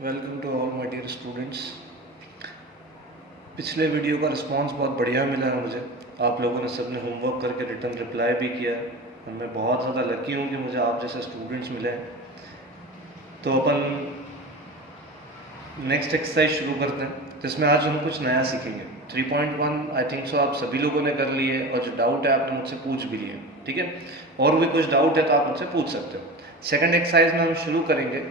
Welcome to all my dear students. पिछले video का response बहुत बढ़िया मिला है मुझे। आप लोगों ने सबने होमवर्क करके रिटर्न रिप्लाई भी किया है और मैं बहुत ज़्यादा लकी हूँ कि मुझे आप जैसे स्टूडेंट्स मिले हैं। तो अपन नेक्स्ट एक्सरसाइज शुरू करते हैं, जिसमें आज हम कुछ नया सीखेंगे। 3.1 आई थिंक सो आप सभी लोगों ने कर लिए और जो डाउट है आपने मुझसे पूछ भी लिए, ठीक है। और भी कुछ डाउट है तो आप मुझसे पूछ सकते हो। सेकेंड एक्सरसाइज में हम शुरू करेंगे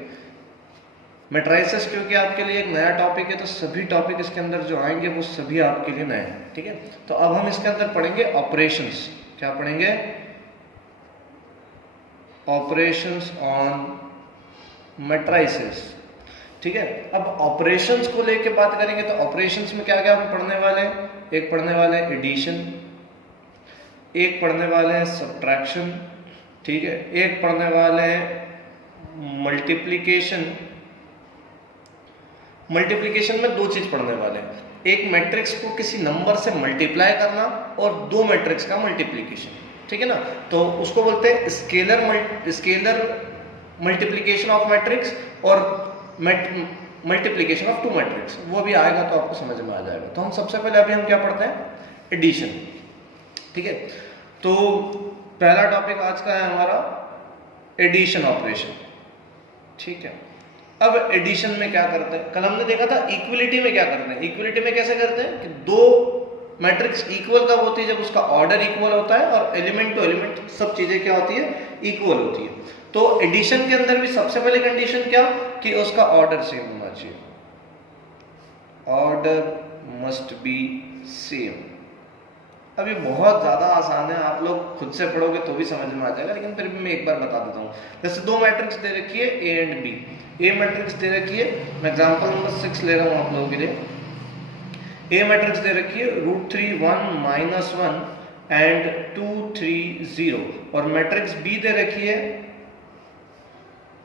मैट्राइसेस, क्योंकि आपके लिए एक नया टॉपिक है तो सभी टॉपिक इसके अंदर जो आएंगे वो सभी आपके लिए नए हैं, ठीक है। तो अब हम इसके अंदर पढ़ेंगे ऑपरेशंस। क्या पढ़ेंगे? ऑपरेशंस ऑन मैट्राइसेस, ठीक है। अब ऑपरेशंस को लेके बात करेंगे तो ऑपरेशंस में क्या क्या हम पढ़ने वाले हैं? एक पढ़ने वाले हैं एडिशन, एक पढ़ने वाले हैं सब्ट्रैक्शन, ठीक है, एक पढ़ने वाले हैं मल्टीप्लिकेशन। मल्टीप्लिकेशन में दो चीज पढ़ने वाले हैं, एक मैट्रिक्स को किसी नंबर से मल्टीप्लाई करना और दो मैट्रिक्स का मल्टीप्लिकेशन, ठीक है ना। तो उसको बोलते हैं स्केलर मल्टीप्लिकेशन ऑफ मैट्रिक्स और मल्टीप्लिकेशन ऑफ टू मैट्रिक्स। वो भी आएगा तो आपको समझ में आ जाएगा। तो हम सबसे पहले अभी हम क्या पढ़ते हैं? एडिशन, ठीक है। तो पहला टॉपिक आज का है हमारा एडिशन ऑपरेशन, ठीक है। अब एडिशन में क्या करते हैं? कल हमने देखा था इक्वलिटी में क्या करते हैं। इक्वलिटी में कैसे करते हैं कि दो मैट्रिक्स इक्वल कब होती है? जब उसका ऑर्डर इक्वल होता है और एलिमेंट टू एलिमेंट सब चीजें क्या होती है? इक्वल होती है। तो एडिशन के अंदर भी सबसे पहले कंडीशन क्या कि उसका ऑर्डर सेम होना चाहिए। Order must be same. अब ये बहुत ज़्यादा आसान है, आप लोग खुद से पढ़ोगे तो भी समझ में आ जाएगा, लेकिन फिर भी मैं एक बार बता देता हूँ। जैसे दो मैट्रिक्स दे रखी है A and B. A matrix दे रखी है, मैं एग्जांपल नंबर 6 ले रहा हूँ आप लोगों के लिए। ए मैट्रिक्स दे रखी है √3 1 -1 एंड 2 3 0, और मैट्रिक्स बी दे रखी है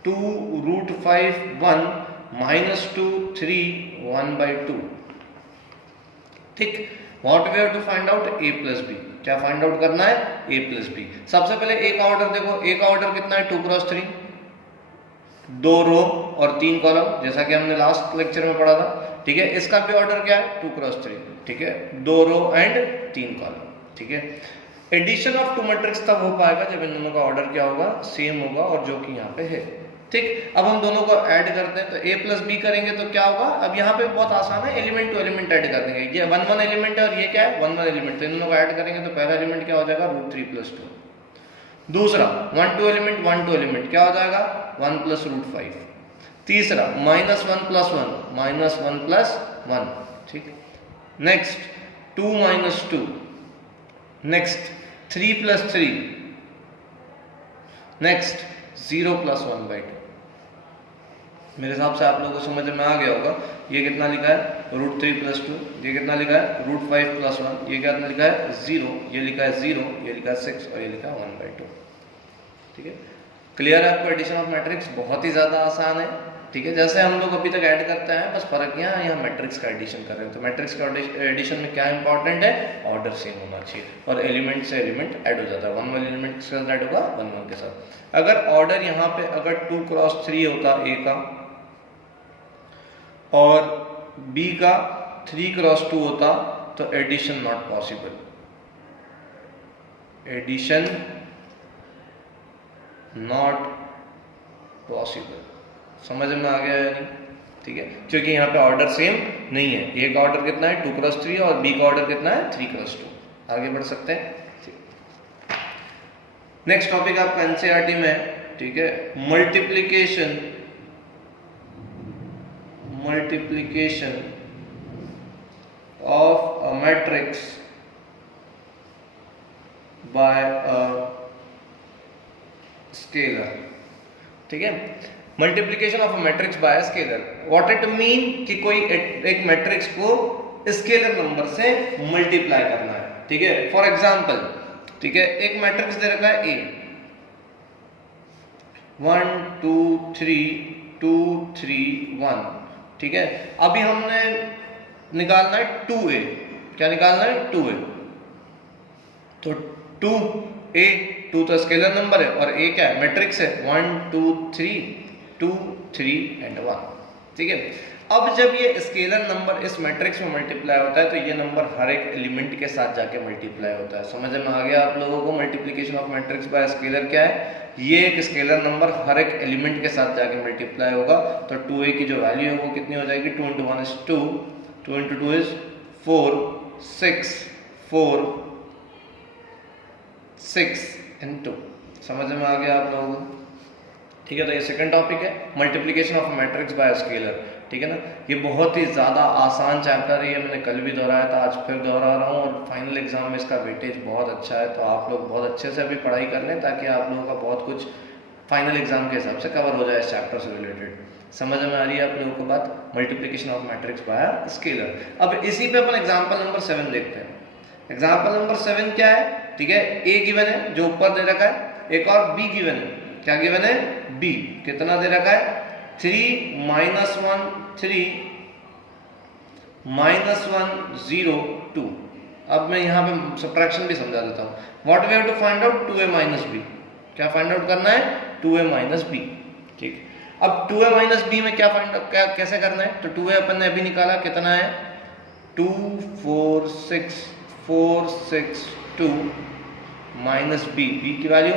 2 √5 1 -2 3 1/2, ठीक। What we have to find out? A plus B। क्या फाइंड आउट करना है? A plus B। सबसे पहले ए का ऑर्डर देखो। ए का ऑर्डर कितना है? 2 क्रॉस 3, 2 रो और 3 कॉलम, जैसा कि हमने लास्ट लेक्चर में पढ़ा था, ठीक है। इसका भी ऑर्डर क्या है? 2 क्रॉस 3, ठीक है, 2 रो एंड 3 कॉलम, ठीक है। एडिशन ऑफ टू मैट्रिक्स तब हो पाएगा जब इन दोनों का ऑर्डर क्या होगा? सेम होगा, और जो कि यहाँ पे है, ठीक। अब हम दोनों को ऐड करते हैं तो a प्लस बी करेंगे तो क्या होगा? अब यहाँ पे बहुत आसान है, एलिमेंट टू एलिमेंट ऐड कर देंगे। ये 1 1 एलिमेंट है और ये क्या है? 1 1 एलिमेंट। तो इन दोनों को ऐड करेंगे तो पहला एलिमेंट क्या हो जाएगा? √3 + 2। दूसरा 1 2 एलिमेंट, 1 2 एलिमेंट क्या हो जाएगा? 1 + √5। तीसरा -1 + 1 -1 + 1, ठीक। Next 2 - 2, next 3 + 3, next 0 + 1/2। मेरे हिसाब से आप लोगों को समझ में आ गया होगा। ये कितना लिखा है? √3 + 2। ये कितना लिखा है? √5 + 1। ये कितना लिखा है? 0। ये लिखा है 0, ये लिखा है 6 और ये लिखा है 1/2, ठीक है। क्लियर है आपको? एडिशन ऑफ मैट्रिक्स बहुत ही ज़्यादा आसान है, ठीक है। जैसे हम लोग अभी तक ऐड करते हैं, बस फर्क यहाँ मैट्रिक्स का एडिशन कर रहे हैं। तो मैट्रिक्स का एडिशन में क्या इंपॉर्टेंट है? ऑर्डर सेम होना चाहिए, और एलिमेंट से एलिमेंट ऐड हो जाता है। 1 1 एलिमेंट के साथ ऐड होगा 1 1 के साथ। अगर ऑर्डर यहाँ पे अगर 2 क्रॉस 3 होता ए का और बी का 3 क्रॉस 2 होता तो addition not possible. Addition not possible. समझ में आ गया या नहीं? ठीक है, क्योंकि यहाँ पे ऑर्डर सेम नहीं है। ए का ऑर्डर कितना है? 2 क्रॉस 3 और बी का ऑर्डर कितना है? 3 क्रॉस 2। आगे बढ़ सकते हैं। नेक्स्ट टॉपिक आपका एनसीईआरटी में है, ठीक है। Multiplication of a matrix by a scalar, ठीक है। Multiplication of a matrix bye a scalar, what it mean कि कोई एक मैट्रिक्स को स्केलर नंबर से मल्टीप्लाई करना है, ठीक है। फॉर एग्जांपल, ठीक है, एक मैट्रिक्स दे रखा है ए 1 2 3 2 3 1, ठीक है। अभी हमने निकालना है 2a। क्या निकालना है? 2a। तो 2a, 2 तो स्केलर नंबर है और a क्या है? मैट्रिक्स है। 1 2 3 2 3 एंड 1, ठीक है। अब जब ये स्केलर नंबर इस मैट्रिक्स में मल्टीप्लाई होता है तो ये नंबर हर एक एलिमेंट के साथ जाके मल्टीप्लाई होता है। समझ में आ गया आप लोगों को multiplication of matrix by scalar क्या है? ये एक स्केलर नंबर हर एक एलिमेंट के साथ जाके मल्टीप्लाई होगा। तो 2a की जो वैल्यू है वो कितनी हो जाएगी? 2 × 1 is 2, 2 × 2 is 4, 6, 4, 6 × 2। समझ में आ गया आप लोगों को? ठीक है। तो ये सेकंड टॉपिक है multiplication of matrix by scalar. ठीक है ना। ये बहुत ही ज़्यादा आसान चैप्टर है, ये मैंने कल भी दोहराया था, आज फिर दोहरा रहा हूँ। और फाइनल एग्जाम में इसका वेटेज बहुत अच्छा है, तो आप लोग बहुत अच्छे से अभी पढ़ाई कर लें ताकि आप लोगों का बहुत कुछ फाइनल एग्जाम के हिसाब से कवर हो जाए इस चैप्टर से रिलेटेड। समझ में आ रही है आप लोगों को बात? Multiplication of matrix by scalar. अब इसी पे अपन एग्जाम्पल नंबर 7 देखते हैं। एग्जाम्पल नंबर 7 क्या है? ठीक है, ए गिवन है जो ऊपर दे रखा है, एक और बी गिवन है। क्या गिवन है? बी। कितना दे रखा है? 3 - 1 3 -1 0 2। अब मैं यहाँ पे सब्ट्रैक्शन भी समझा देता हूँ। What we have to find out? 2a - b। क्या फाइंड आउट करना है? 2a - b। ठीक। अब 2a - b में क्या फाइंड आउट कैसे करना है? तो 2a अपन ने अभी निकाला, कितना है? 2 4 6 4 6 2 माइनस b। b की वैल्यू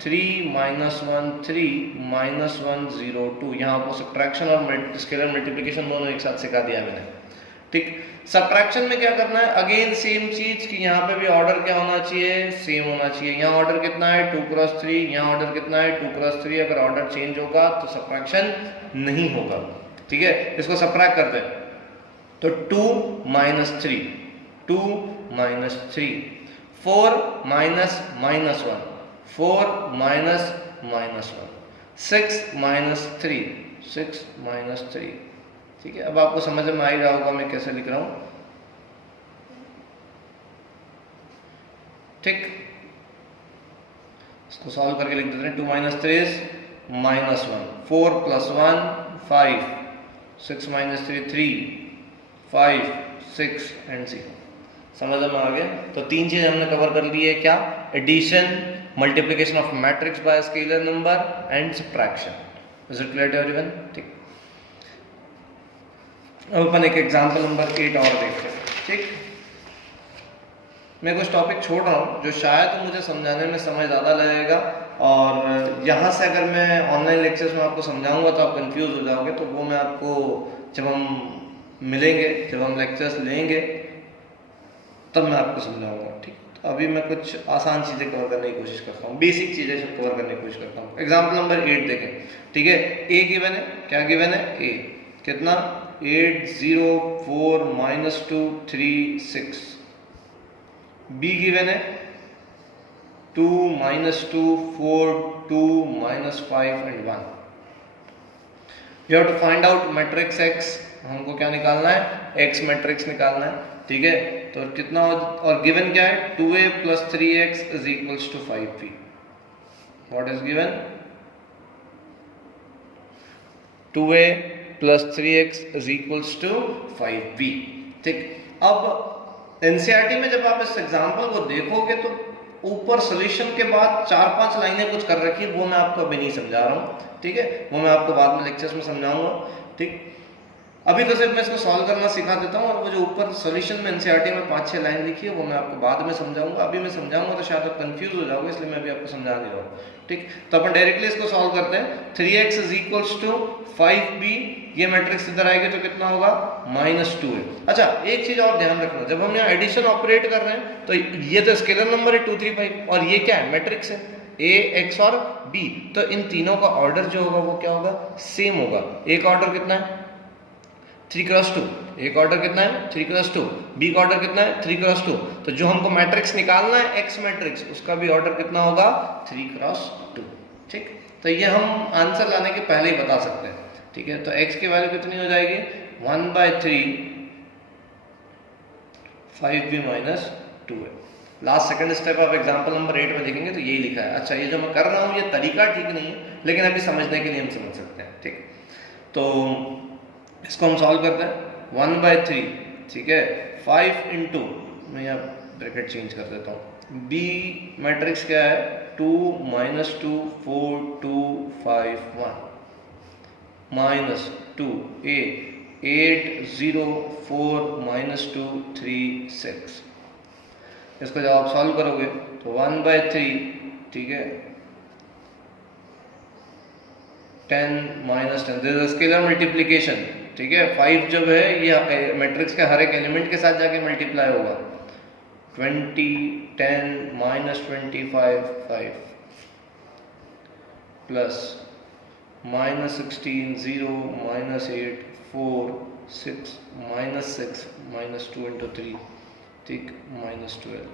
3 - 1 3 -1 0 2। यहाँ आपको सब्ट्रैक्शन और स्केलर मल्टीप्लिकेशन दोनों एक साथ सिखा दिया मैंने। ठीक। सब्ट्रैक्शन में क्या करना है? अगेन सेम चीज कि यहाँ पे भी ऑर्डर क्या होना चाहिए? सेम होना चाहिए। यहाँ ऑर्डर कितना है? 2 × 3। यहाँ ऑर्डर कितना है? 2 × 3। अगर ऑर्डर चेंज होगा तो सब्ट्रैक्शन नहीं होगा। ठीक है, इसको सब्ट्रैक्ट करते हैं। तो 2 - 3 2 - 3 4 - -1 4 - -1 6 - 3 6 - 3। ठीक है, अब आपको समझ में आ ही रहा होगा मैं कैसे लिख रहा हूं। ठीक, इसको सॉल्व करके लिख देते हैं। 2 - 3 -1 4 + 1 5 6 - 3 3 5 6 एंड 0। समझ में आ गया? तो तीन चीज हमने कवर कर ली है। क्या? Addition, multiplication of matrix by scalar number and subtraction. Is it clear to everyone? ठीक। अब अपन एक एग्जांपल नंबर 8 और देखते हैं। ठीक, मैं कुछ टॉपिक छोड़ रहा हूँ जो शायद मुझे समझाने में समय ज़्यादा लगेगा, और यहाँ से अगर मैं ऑनलाइन लेक्चर्स में आपको समझाऊंगा तो आप कंफ्यूज हो जाओगे। तो वो मैं आपको जब हम मिलेंगे, जब हम लेक्चर्स लेंगे, तब मैं आपको समझाऊंगा। ठीक, तो अभी मैं कुछ आसान चीज़ें कवर करने की कोशिश करता हूँ, बेसिक चीज़ें सब कवर करने की कोशिश करता हूँ। एग्जाम्पल नंबर 8 देखें। ठीक है, ए गिवन है। क्या गिवन है? ए। कितना? 8 0 4 -2 3 6। बी गिवन है 2 -2 4 2 -5 and 1। You have to find out matrix X. हमको क्या निकालना है? एक्स मैट्रिक्स निकालना है। ठीक है, तो कितना और गिवन क्या है? 2a + 3x = 5b। What is given? 2a + 3x = 5b। ठीक। अब एनसीईआरटी में जब आप इस एग्जाम्पल को देखोगे तो ऊपर सॉल्यूशन के बाद 4-5 लाइनें कुछ कर रखी है, वो मैं आपको अभी नहीं समझा रहा हूँ। ठीक है, वो मैं आपको बाद में लेक्चर्स में समझाऊंगा। ठीक, अभी तो सिर्फ मैं इसको सॉल्व करना सिखा देता हूँ, और वो जो ऊपर सॉल्यूशन में एनसीईआरटी में 5-6 लाइन लिखी है वो मैं आपको बाद में समझाऊंगा। अभी मैं समझाऊंगा तो शायद आप कंफ्यूज हो जाओगे, इसलिए मैं अभी आपको समझा नहीं रहा हूँ। ठीक, तो अपन डायरेक्टली इसको सॉल्व करते हैं। 3x = 5b। ये मैट्रिक्स इधर आएगी तो कितना होगा? -2a। अच्छा, एक चीज और ध्यान रखना, जब हम यहाँ एडिशन ऑपरेट कर रहे हैं तो ये तो स्केलर नंबर है 2 3 5, और ये क्या है? मैट्रिक्स है a, x और b। तो इन तीनों का ऑर्डर जो होगा वो क्या होगा? सेम होगा। एक ऑर्डर कितना है? 3 × 2। एक ऑर्डर कितना है? 3 × 2। बी का ऑर्डर कितना है? 3 × 2। तो जो हमको मैट्रिक्स निकालना है एक्स मैट्रिक्स, उसका भी ऑर्डर कितना होगा? 3 × 2। ठीक, तो ये हम आंसर लाने के पहले ही बता सकते हैं। ठीक है, तो x की वैल्यू कितनी हो जाएगी? 1/3 5b - 2a। Last second step आप एग्जांपल नंबर 8 में देखेंगे तो यही लिखा है। अच्छा, ये जो मैं कर रहा हूँ ये तरीका ठीक नहीं है, लेकिन अभी समझने के लिए हम समझ सकते हैं। ठीक, तो इसको हम सॉल्व करते हैं। 1/3। ठीक है, 5 × मैं यहाँ ब्रैकेट चेंज कर देता हूँ। b मैट्रिक्स क्या है? 2 - 2 4 2 5 1 माइनस 2 ए 8 0 4 माइनस 2 3 6। इसको जब आप सॉल्व करोगे तो 1/3, ठीक है, 10 minus 10, this is scalar multiplication, ठीक है। 5 जब है ये मैट्रिक्स के हर एक एलिमेंट के साथ जाके मल्टीप्लाई होगा। 20 10 minus 25 5 plus minus 16 0 minus 8 4 6 minus 6 minus 2 into 3, ठीक, माइनस 12।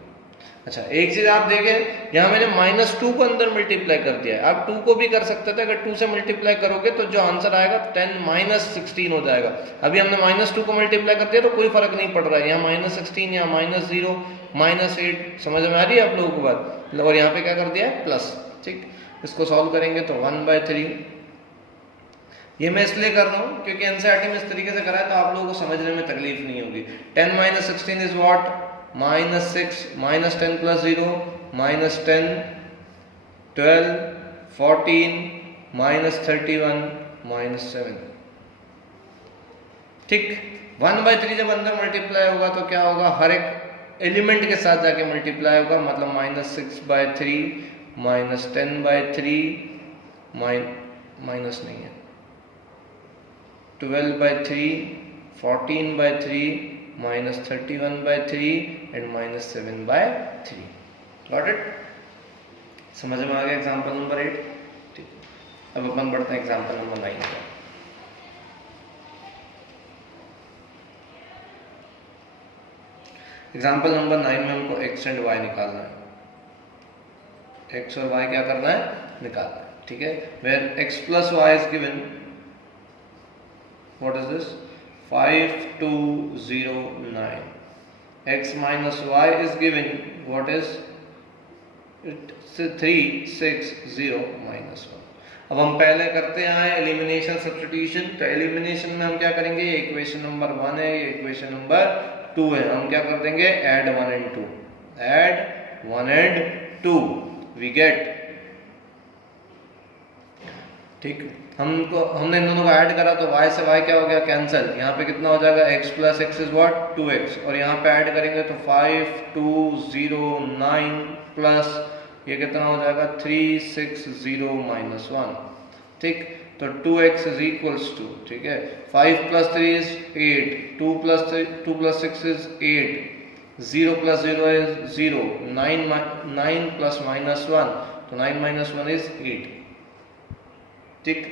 अच्छा, एक चीज आप देखें, यहाँ मैंने माइनस 2 को अंदर मल्टीप्लाई कर दिया है। आप 2 को भी कर सकते थे, अगर 2 से मल्टीप्लाई करोगे तो जो आंसर आएगा 10 माइनस 16 हो जाएगा। अभी हमने माइनस 2 को मल्टीप्लाई कर दिया तो कोई फर्क नहीं पड़ रहा है, यहाँ माइनस 16 यहाँ माइनस 0 माइनस 8, समझ में आ रही है आप लोगों को बात। और यहाँ पे क्या कर दिया है, प्लस, ठीक। इसको सॉल्व करेंगे तो 1/3, ये मैं इसलिए कर रहा हूँ क्योंकि एनसीईआरटी में इस तरीके से करा है तो आप लोगों को समझने में तकलीफ नहीं होगी। 10 minus 16 is what, minus 6 minus 10 plus 0 minus 10 12 14 minus 31 minus 7, ठीक। 1/3 जब अंदर मल्टीप्लाई होगा तो क्या होगा, हर एक एलिमेंट के साथ जाके मल्टीप्लाई होगा, मतलब माइनस 6/3 माइनस 10/3 माइनस नहीं है 12/3 14/3 minus 31/3 and minus 7/3। Got it? समझ में आ गया एग्जाम्पल नंबर 8, ठीक। अब अपन बढ़ते हैं एग्जाम्पल नंबर 9 पर। एग्जाम्पल नंबर 9 में हमको x एंड y निकालना है। x और y क्या करना है, निकालना है, ठीक है। Where x plus y is given, what is this, 5 2 0 9, x minus y is given, what is it, 3 6 0 minus 1। अब हम पहले करते हैं एलिमिनेशन सब्स्टिट्यूशन। तो एलिमिनेशन में हम क्या करेंगे, ये इक्वेशन नंबर 1 है, ये इक्वेशन नंबर 2 है, हम क्या कर देंगे, add 1 and 2, add 1 and 2 we get, ठीक। हमने इन दोनों को ऐड करा तो y से y क्या हो गया, कैंसिल। यहाँ पे कितना हो जाएगा, x plus x is what, 2x, और यहाँ पे ऐड करेंगे तो 5 2 0 9 प्लस ये कितना हो जाएगा, 3 6 0 माइनस 1, ठीक। तो 2x इज इक्वल्स टू, ठीक है, 5 plus 3 is 8, 2 plus 6 is 8, 0 plus 0 is 0, 9 plus minus 1, तो 9 माइनस 1 इज 8, ठीक।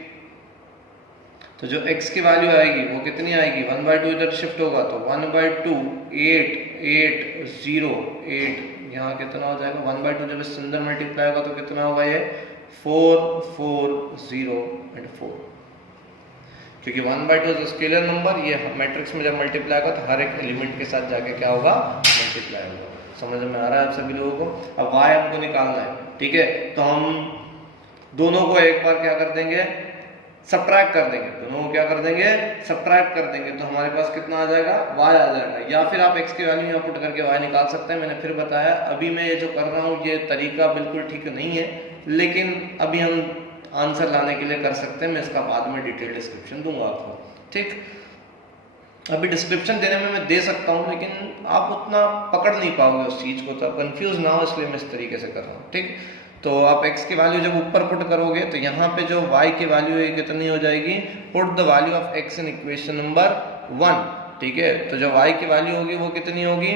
तो जो x की वैल्यू आएगी वो कितनी आएगी, 1/2 इधर शिफ्ट होगा तो 1/2 8 8 0 8, यहाँ कितना हो जाएगा, 1/2 जब इससे अंदर मल्टीप्लाई होगा तो कितना होगा, ये 4 4 0 एंड 4, क्योंकि 1/2 इज स्केलर नंबर, ये मैट्रिक्स में जब मल्टीप्लाई होगा तो हर एक एलिमेंट के साथ जाके क्या होगा, मल्टीप्लाई होगा। समझ में आ रहा है आप सभी लोगों को? अब y हमको निकालना है, ठीक है। तो हम दोनों को एक बार क्या कर देंगे, सब्ट्रैक्ट कर देंगे, दोनों को क्या कर देंगे, सब्ट्रैक्ट कर देंगे, तो हमारे पास कितना आ जाएगा, y आ जाएगा। या फिर आप x की वैल्यू यहाँ पुट करके y निकाल सकते हैं। मैंने फिर बताया, अभी मैं ये जो कर रहा हूँ ये तरीका बिल्कुल ठीक नहीं है, लेकिन अभी हम आंसर लाने के लिए कर सकते हैं। मैं इसका बाद में डिटेल डिस्क्रिप्शन दूंगा आपको, ठीक। अभी डिस्क्रिप्शन देने में मैं दे सकता हूँ, लेकिन आप उतना पकड़ नहीं पाओगे उस चीज़ को, तो आप कंफ्यूज ना हो, इसलिए मैं इस तरीके से कर रहा हूँ, ठीक। तो आप x की वैल्यू जब ऊपर पुट करोगे तो यहाँ पे जो y की वैल्यू है कितनी हो जाएगी, put the value of x in equation number 1, ठीक है। तो जो y की वैल्यू होगी वो कितनी होगी,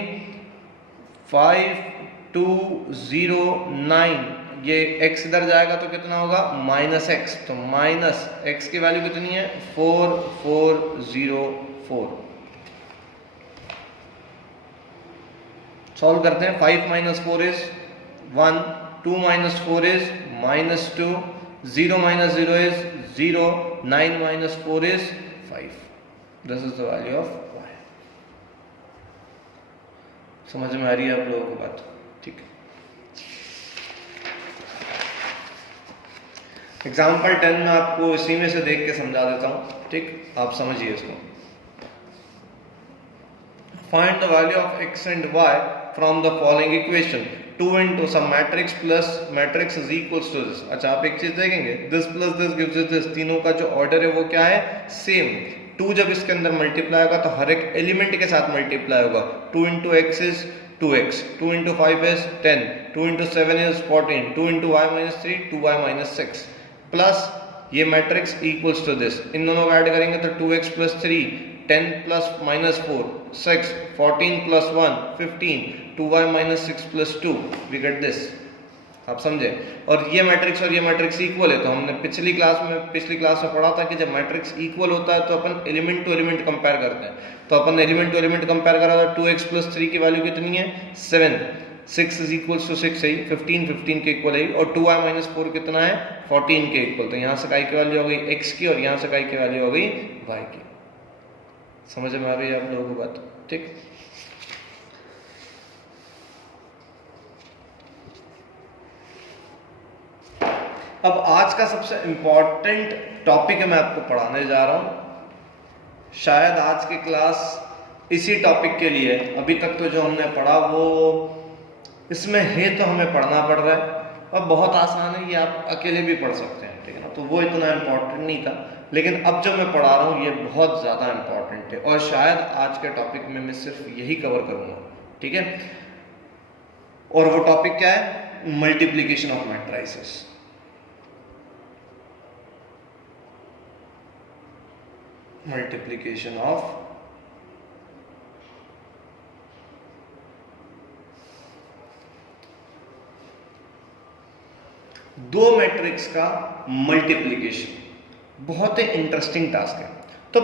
5 2 0 9, ये x इधर जाएगा तो कितना होगा, माइनस x, तो माइनस x की वैल्यू कितनी है, 4 4 0 4। सॉल्व करते हैं, 5 minus 4 is 1, 2 minus 4 is minus 2, 0 minus 0 is 0, 9 minus 4 is 5. This is the value of y. समझ में आ रही है आप लोगों को बात, ठीक है। एग्जाम्पल 10 में आपको इसी में से देख के समझा देता हूँ, ठीक, आप समझिए इसको। Find the value of x and y from the following equation. 2 into some matrix plus matrix is equals to this। अच्छा आप एक चीज देखेंगे, this plus this gives us this, तीनों का जो ऑर्डर है वो क्या है, सेम। 2 जब इसके अंदर मल्टीप्लाई होगा तो हर एक एलिमेंट के साथ मल्टीप्लाई होगा। 2 into x is 2x, 2 into 5 is 10, 2 into 7 is 14, 2 into y minus 3 2y minus 6 plus ये मैट्रिक्स इक्वल्स टू दिस, इन दोनों को ऐड करेंगे तो 2x plus 3, 10 plus minus 4 6, 14 plus 1 15, 2y minus 6 plus 2, we get this। आप समझे? और ये मैट्रिक्स इक्वल है, तो हमने पिछली क्लास में पढ़ा था कि जब मैट्रिक्स इक्वल होता है तो अपन एलिमेंट टू एलिमेंट कंपेयर करते हैं। तो अपन एलिमेंट टू एलिमेंट कंपेयर करा था, 2x plus 3 की वैल्यू कितनी है, 7, 6 is equals to 6 है, 15 के इक्वल है, और 2y minus 4 कितना है, 14 के इक्वल। तो यहाँ से y की वैल्यू हो गई x की और यहाँ से y की वैल्यू हो गई y की। समझ में आ रही है आप लोगों को बात? ठीक। अब आज का सबसे इंपॉर्टेंट टॉपिक है, मैं आपको पढ़ाने जा रहा हूं। शायद आज की क्लास इसी टॉपिक के लिए, अभी तक तो जो हमने पढ़ा वो इसमें है तो हमें पढ़ना पड़ रहा है, और बहुत आसान है, ये आप अकेले भी पढ़ सकते हैं, ठीक है ना। तो वो इतना इम्पोर्टेंट नहीं था, लेकिन अब जो मैं पढ़ा रहा हूँ ये बहुत ज़्यादा इम्पोर्टेंट है, और शायद आज के टॉपिक में मैं सिर्फ यही कवर करूँगा, ठीक है। और वो टॉपिक क्या है, multiplication of matrices. Multiplication of दो मैट्रिक्स का मल्टीप्लिकेशन बहुत ही इंटरेस्टिंग टास्क है। तो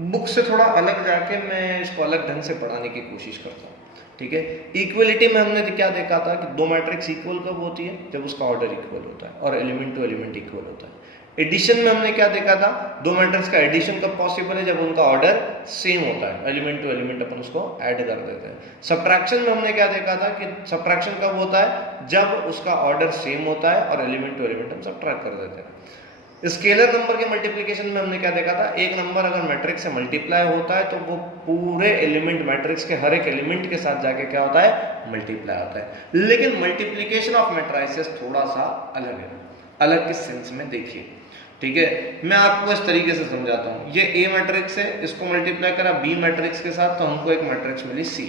बुक से थोड़ा अलग जाके मैं इसको अलग ढंग से पढ़ाने की कोशिश करता हूँ, ठीक है। इक्वलिटी में हमने क्या देखा था कि दो मैट्रिक्स इक्वल कब होती है, जब उसका ऑर्डर इक्वल होता है और एलिमेंट टू एलिमेंट इक्वल होता है। एडिशन में हमने क्या देखा था, दो मैट्रिक्स का एडिशन कब पॉसिबल है, जब उनका ऑर्डर सेम होता है, एलिमेंट टू एलिमेंट अपन उसको ऐड कर देते हैं। सब्ट्रैक्शन में हमने क्या देखा था कि सब्ट्रैक्शन कब होता है, जब उसका ऑर्डर सेम होता है और एलिमेंट टू एलिमेंट हम सब्ट्रैक्ट कर देते हैं। स्केलर नंबर के मल्टीप्लिकेशन में हमने क्या देखा था, एक नंबर अगर मैट्रिक्स से मल्टीप्लाई होता है तो वो पूरे एलिमेंट मैट्रिक्स के हर एक एलिमेंट के साथ जाके क्या होता है, मल्टीप्लाई होता है। लेकिन मल्टीप्लिकेशन ऑफ मैट्रिसेस थोड़ा सा अलग है, अलग किस सेंस में देखिए, ठीक है। मैं आपको इस तरीके से समझाता हूँ। ये ए मैट्रिक्स है, इसको मल्टीप्लाई करा बी मैट्रिक्स के साथ तो हमको एक मैट्रिक्स मिली सी,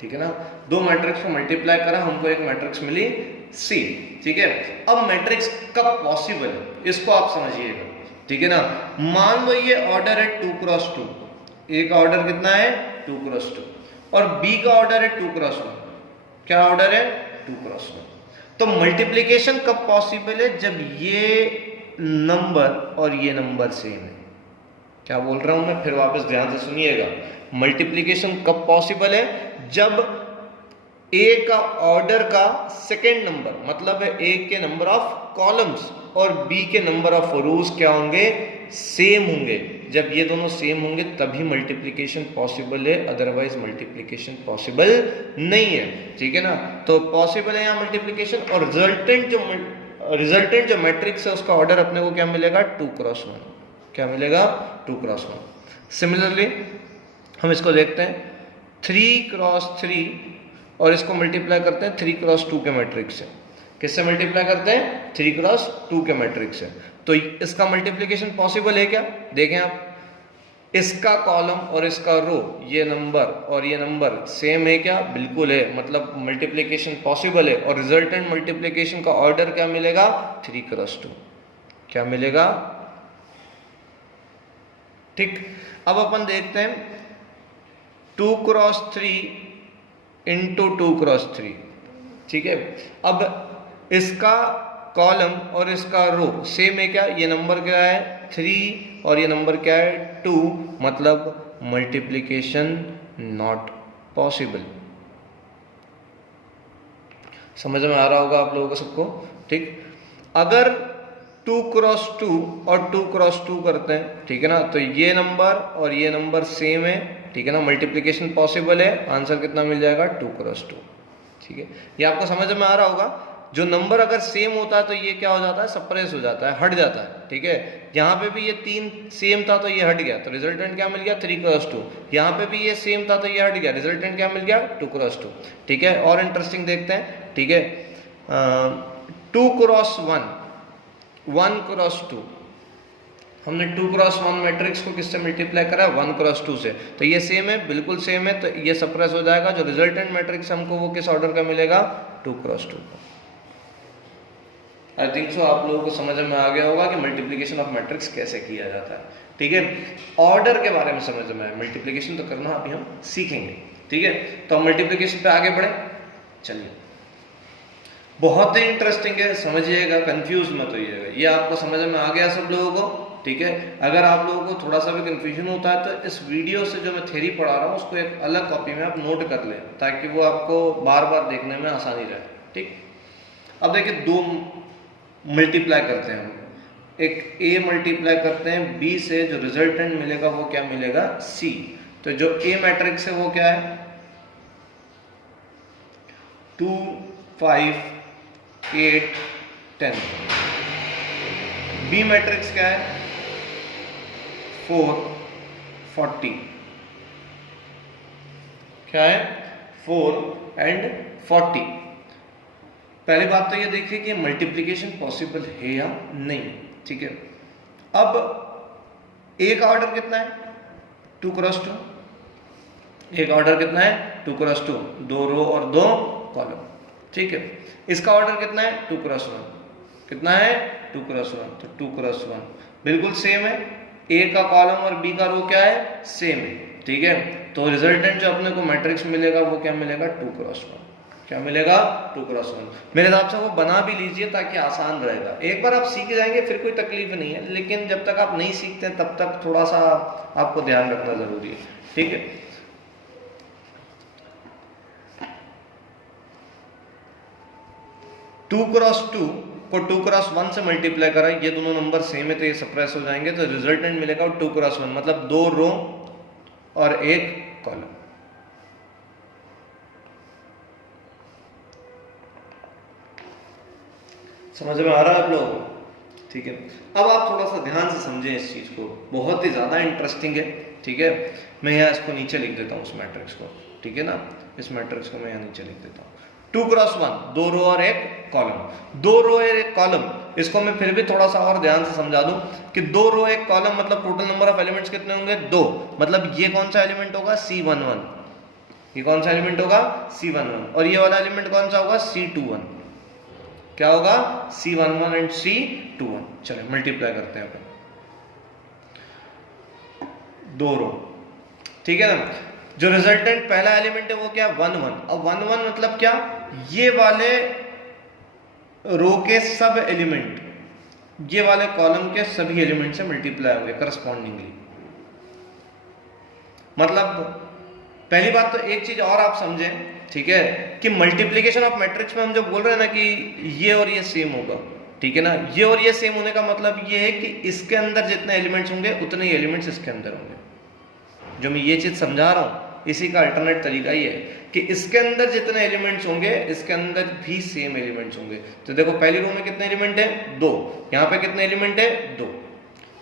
ठीक है ना। दो मैट्रिक्स को मल्टीप्लाई करा, हमको एक मैट्रिक्स मिली सी, ठीक है। अब मैट्रिक्स कब पॉसिबल है, इसको आप समझिएगा, ठीक है ना। मान लो ये ऑर्डर है 2x2, ए का ऑर्डर कितना है 2x2 और बी का ऑर्डर है 2x1। क्या ऑर्डर है 2x1। तो मल्टीप्लिकेशन कब पॉसिबल है, जब ये नंबर और ये नंबर सेम है। क्या बोल रहा हूं मैं, फिर वापस ध्यान से सुनिएगा। मल्टीप्लिकेशन कब पॉसिबल है, जब ए का ऑर्डर का सेकेंड नंबर, मतलब है ए के नंबर ऑफ कॉलम्स और बी के नंबर ऑफ रोज क्या होंगे, सेम होंगे। जब ये दोनों सेम होंगे तभी मल्टीप्लिकेशन पॉसिबल है, अदरवाइज मल्टीप्लिकेशन पॉसिबल नहीं है, ठीक है ना। तो पॉसिबल है यहाँ मल्टीप्लिकेशन, और रिजल्टेंट जो मैट्रिक्स है उसका ऑर्डर अपने को क्या मिलेगा 2x1। क्या मिलेगा 2x1। सिमिलरली हम इसको देखते हैं 3x3 और इसको मल्टीप्लाई करते हैं 3x2 के मैट्रिक्स से। किससे मल्टीप्लाई करते हैं, 3x2 के मैट्रिक्स से। तो इसका मल्टीप्लिकेशन पॉसिबल है क्या, देखें आप, इसका कॉलम और इसका रो, ये नंबर और ये नंबर सेम है क्या, बिल्कुल है, मतलब मल्टीप्लिकेशन पॉसिबल है। और रिजल्टेंट मल्टीप्लिकेशन का ऑर्डर क्या मिलेगा 3x2। क्या मिलेगा, ठीक। अब अपन देखते हैं 2x3 इंटू 2x3, ठीक है। अब इसका कॉलम और इसका रो सेम है क्या, ये नंबर क्या है 3 और ये नंबर क्या है 2, मतलब मल्टीप्लिकेशन नॉट पॉसिबल। समझ में आ रहा होगा आप लोगों को सबको, ठीक। अगर 2x2 और 2x2 करते हैं, ठीक है ना, तो ये नंबर और ये नंबर सेम है, ठीक है ना, मल्टीप्लिकेशन पॉसिबल है, आंसर कितना मिल जाएगा 2x2, ठीक है। ये आपको समझ में आ रहा होगा। जो नंबर अगर सेम होता है तो ये क्या हो जाता है, सप्रेस हो जाता है, हट जाता है, ठीक है। यहाँ पे भी ये 3 सेम था तो ये हट गया, तो रिजल्टेंट क्या मिल गया, 3x2। यहाँ पे भी ये सेम था तो ये हट गया, रिजल्टेंट क्या मिल गया, 2x2, ठीक है। और इंटरेस्टिंग देखते हैं, ठीक है। 2x1, 1x2, हमने 2x1 मैट्रिक्स को किससे मल्टीप्लाई करा, 1x2 से, तो ये सेम है, बिल्कुल सेम है, तो ये सप्रेस हो जाएगा। जो रिजल्टेंट मैट्रिक्स हमको वो किस ऑर्डर का मिलेगा, 2x2 का। आई थिंक सो आप लोगों को समझ में आ गया होगा कि मल्टीप्लिकेशन ऑफ मैट्रिक्स कैसे किया जाता है, ठीक है। ऑर्डर के बारे में समझ में आया, मल्टीप्लिकेशन तो करना अभी हम सीखेंगे, ठीक है। तो हम मल्टीप्लिकेशन पे आगे बढ़े, चलिए। बहुत ही इंटरेस्टिंग है, समझिएगा, कंफ्यूज मत होइएगा। ये आपको समझ में आ गया सब लोगों को, ठीक है। अगर आप लोगों को थोड़ा सा भी कंफ्यूजन होता है तो इस वीडियो से जो मैं थ्योरी पढ़ा रहा हूँ उसको एक अलग कॉपी में आप नोट कर लें, ताकि वो आपको बार बार देखने में आसानी रहे, ठीक। अब देखिए, 2 मल्टीप्लाई करते हैं हम, एक A मल्टीप्लाई करते हैं B से, जो रिजल्टेंट मिलेगा वो क्या मिलेगा, C। तो जो A मैट्रिक्स है वो क्या है, 2 5 8 10। B मैट्रिक्स क्या है, 4 40, क्या है, 4 and 40। पहली बात तो ये देखिए कि मल्टीप्लिकेशन पॉसिबल है या नहीं, ठीक है। अब A का ऑर्डर कितना है, 2x2। A का ऑर्डर कितना है, 2x2, 2 रो और 2 कॉलम, ठीक है। इसका ऑर्डर कितना है, 2x1, कितना है, 2x1, तो 2x1 बिल्कुल सेम है। A का कॉलम और B का रो क्या है, सेम है, ठीक है। तो रिजल्टेंट जो अपने को मैट्रिक्स मिलेगा वो क्या मिलेगा, 2x1, क्या मिलेगा, 2x1। मेरे हिसाब से वो बना भी लीजिए ताकि आसान रहेगा। एक बार आप सीख जाएंगे फिर कोई तकलीफ नहीं है, लेकिन जब तक आप नहीं सीखते तब तक थोड़ा सा आपको ध्यान रखना जरूरी है, ठीक है। 2x2 को 2x1 से मल्टीप्लाई करा, ये दोनों नंबर सेम है तो ये सप्रेस हो जाएंगे, तो रिजल्टेंट मिलेगा 2x1, मतलब 2 रो और 1 कॉलम। समझ में आ रहा है आप लोगों को, ठीक है। अब आप थोड़ा सा ध्यान से समझें इस चीज को, बहुत ही ज्यादा इंटरेस्टिंग है, ठीक है। मैं यहाँ इसको नीचे लिख देता हूँ, उस मैट्रिक्स को, ठीक है ना। इस मैट्रिक्स को मैं यहाँ नीचे लिख देता हूँ, 2x1, 2 रो और 1 कॉलम, 2 रो और 1 कॉलम। इसको मैं फिर भी थोड़ा सा और ध्यान से समझा दूं कि 2 रो 1 कॉलम मतलब टोटल नंबर ऑफ एलिमेंट्स कितने होंगे, 2। मतलब ये कौन सा एलिमेंट होगा, C11, ये कौन सा एलिमेंट होगा, C11, और ये वाला एलिमेंट कौन सा होगा, C21, क्या होगा, C11 एंड C21। चलिए मल्टीप्लाई करते हैं अपन, 2 रो, ठीक है ना। जो रिजल्टेंट पहला एलिमेंट है वो क्या, 1 1। अब 1 1 मतलब क्या, ये वाले रो के सब एलिमेंट ये वाले कॉलम के सभी एलिमेंट से मल्टीप्लाई होंगे करस्पॉन्डिंगली। मतलब पहली बात तो एक चीज और आप समझें, ठीक है, कि मल्टीप्लिकेशन ऑफ मैट्रिक्स में हम जो बोल रहे हैं ना कि ये और ये सेम होगा, ठीक है ना। ये और ये सेम होने का मतलब ये है कि इसके अंदर जितने एलिमेंट्स होंगे उतने ही एलिमेंट्स इसके अंदर होंगे। जो मैं ये चीज समझा रहा हूं इसी का अल्टरनेट तरीका ये है कि इसके अंदर जितने एलिमेंट्स होंगे इसके अंदर भी सेम एलिमेंट्स होंगे। तो देखो पहली रो में कितने एलिमेंट है, 2, यहाँ पे कितने एलिमेंट है, 2।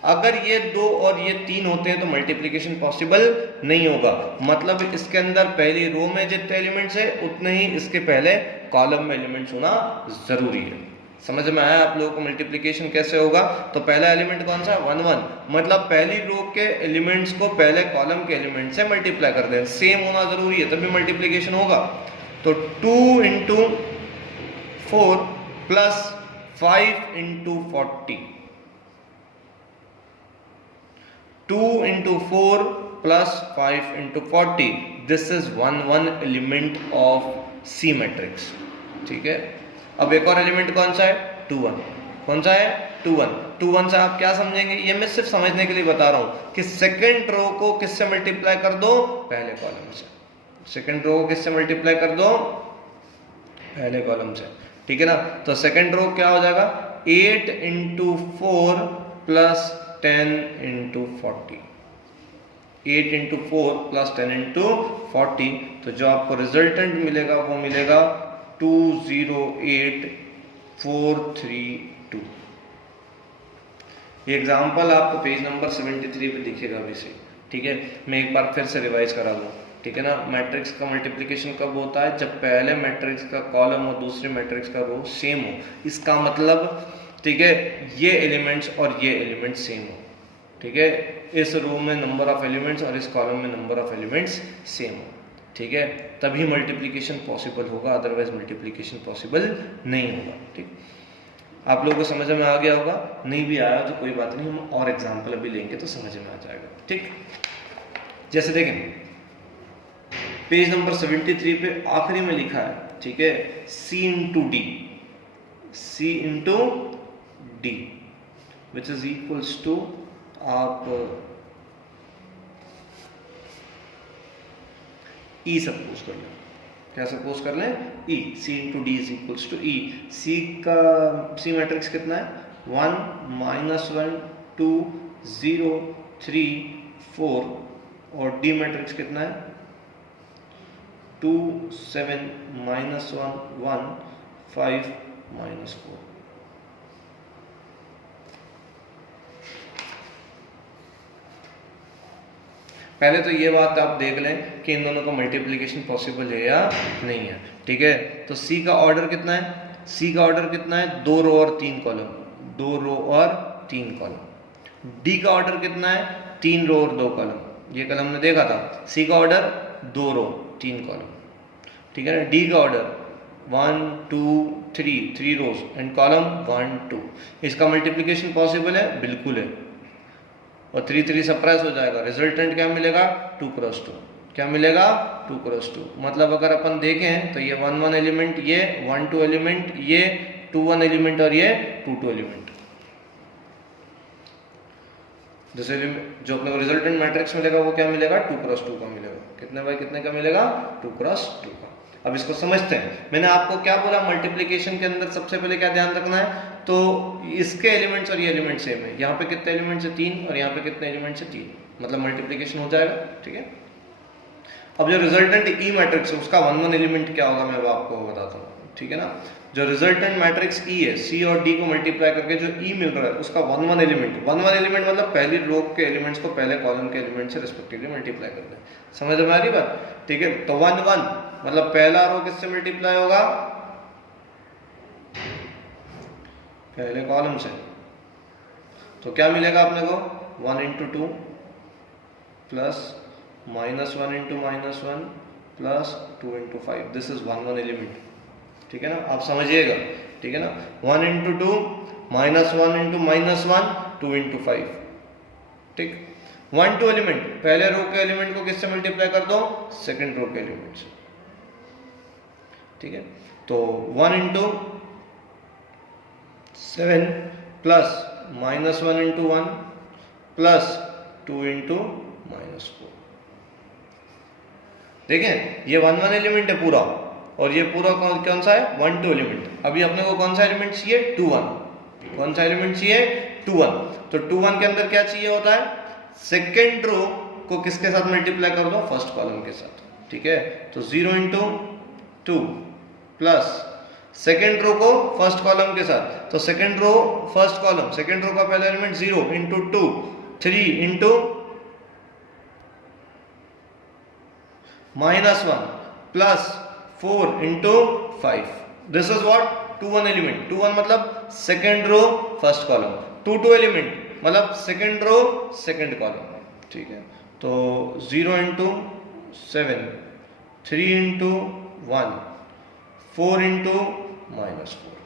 अगर ये 2 और ये 3 होते हैं तो मल्टीप्लिकेशन पॉसिबल नहीं होगा। मतलब इसके अंदर पहली रो में जितने एलिमेंट्स है उतने ही इसके पहले कॉलम में एलिमेंट्स होना जरूरी है। समझ में आया आप लोगों को मल्टीप्लिकेशन कैसे होगा। तो पहला एलिमेंट कौन सा, 1 1, मतलब पहली रो के एलिमेंट्स को पहले कॉलम के एलिमेंट से मल्टीप्लाई कर दें, सेम होना जरूरी है तभी मल्टीप्लिकेशन होगा। तो 2 into 4 plus 5 into 40, 2 into 4 plus 5 into 40, this is 1 1 element of C matrix, ठीक है। अब एक और एलिमेंट कौन सा है, 2 1, कौन सा है, 2 1। 2 1 से आप क्या समझेंगे, ये मैं सिर्फ समझने के लिए बता रहा हूं कि सेकंड रो को किससे मल्टीप्लाई कर दो, पहले कॉलम से। सेकंड रो को किससे मल्टीप्लाई कर दो, पहले कॉलम से, ठीक है ना। तो सेकंड रो क्या हो जाएगा, 8 into 4 plus 10 into 40, 8 into 4 plus 10 into 40। तो जो आपको रिजल्टेंट मिलेगा वो मिलेगा 208 4 3 2। ये एग्जाम्पल आपको पेज नंबर 73 पे दिखेगा अभी से, ठीक है। मैं एक बार फिर से रिवाइज करा दूँ, ठीक है ना। मैट्रिक्स का मल्टीप्लिकेशन कब होता है? जब पहले मैट्रिक्स का कॉलम और दूसरे मैट्रिक्स का रो सेम हो। इसका मतलब, ठीक है, ये एलिमेंट्स और ये एलिमेंट्स सेम हो, ठीक है। इस रो में नंबर ऑफ एलिमेंट्स और इस कॉलम में नंबर ऑफ एलिमेंट्स सेम हो, ठीक है, तभी मल्टीप्लिकेशन पॉसिबल होगा, अदरवाइज मल्टीप्लिकेशन पॉसिबल नहीं होगा, ठीक। आप लोगों को समझ में आ गया होगा, नहीं भी आया तो कोई बात नहीं, हम और एग्जाम्पल अभी लेंगे तो समझ में आ जाएगा, ठीक। जैसे देखें पेज नंबर 73 पे आखिरी में लिखा है, ठीक है, C into D, C into D which is equals to, आप E सपोज कर लें। क्या सपोज कर लें? E, C into D is equals to E। C matrix कितना है? 1 -1 2 0 3 4 और D मैट्रिक्स कितना है? 2 7 -1 1 5 -4। पहले तो ये बात आप देख लें कि इन दोनों का मल्टीप्लिकेशन पॉसिबल है या नहीं है, ठीक है। तो C का ऑर्डर कितना है? C का ऑर्डर कितना है? 2 रो और 3 कॉलम, 2 रो और 3 कॉलम। D का ऑर्डर कितना है? 3 रो और 2 कॉलम। ये कल हमने देखा था। C का ऑर्डर 2 रो 3 कॉलम, ठीक है ना। D का ऑर्डर 1 2 3 रोज एंड कॉलम 1 2। इसका मल्टीप्लिकेशन पॉसिबल है? बिल्कुल है। और 3 3 सप्रेस हो जाएगा, रिजल्टेंट क्या मिलेगा? 2 क्रॉस 2। क्या मिलेगा? 2 क्रॉस 2। मतलब अगर अपन देखें तो ये 1 1 एलिमेंट, ये 1 2 एलिमेंट, ये 2 1 एलिमेंट और ये 2 2 एलिमेंट। जैसे जो अपने को रिजल्टेंट मैट्रिक्स मिलेगा वो क्या मिलेगा? 2 क्रॉस 2 का मिलेगा। कितने बाय कितने का मिलेगा? 2 क्रॉस 2 का। अब इसको समझते हैं। मैंने आपको क्या बोला? मल्टीप्लिकेशन के अंदर सबसे पहले क्या ध्यान रखना है? तो इसके एलिमेंट्स और ये एलिमेंट सेम है। यहाँ पे कितने एलिमेंट्स है? 3, और यहाँ पे कितने एलिमेंट्स है? 3। मतलब मल्टीप्लिकेशन हो जाएगा, ठीक है। अब जो रिजल्टेंट ई मैट्रिक्स है उसका 1 1 एलिमेंट क्या होगा मैं वो आपको बताता हूँ, ठीक है ना। जो रिजल्टेंट मैट्रिक्स ई है, सी और डी को मल्टीप्लाई करके जो ई मिल रहा है उसका 1 1 एलिमेंट, 1 1 एलिमेंट मतलब पहली रो के एलिमेंट्स को पहले कॉलम के एलिमेंट से रिस्पेक्टिवली मल्टीप्लाई करते हैं। समझ में आ रही बात? ठीक है। तो 1 1 मतलब पहला रो किससे मल्टीप्लाई होगा? पहले कॉलम से। तो क्या मिलेगा अपने को? 1 into 2 plus -1 into -1 plus 2 into 5। This is 1 1 element, ठीक है ना। आप समझिएगा, ठीक है ना। 1 इंटू 2 -1 इंटू -1 2 इंटू 5, ठीक। 1 2 एलिमेंट, पहले रो के एलिमेंट को किससे मल्टीप्लाई कर दो? सेकंड रो के एलिमेंट से, ठीक है। तो 1 into 7 plus -1 into 1 plus 2 into -4। देखें ये 1 1 एलिमेंट है पूरा, और ये पूरा कौन सा है? 1 2 एलिमेंट। अभी अपने को कौन सा एलिमेंट चाहिए? 2 1। कौन सा एलिमेंट चाहिए? 2 1। तो 2 1 के अंदर क्या चाहिए होता है? सेकेंड रो को किसके साथ मल्टीप्लाई कर दो? फर्स्ट कॉलम के साथ, ठीक है। तो 0 इंटू 2 प्लस सेकेंड रो को फर्स्ट कॉलम के साथ, तो second row first column, second row का पहला element 0 into 2 3 into -1 plus 4 into 5। This is what? 2 1 element. 2 1 मतलब second row first column, 2 2 element मतलब सेकेंड रो सेकेंड कॉलम, ठीक है। तो 0 इंटू 7 3 इंटू 1 4 इंटू -4।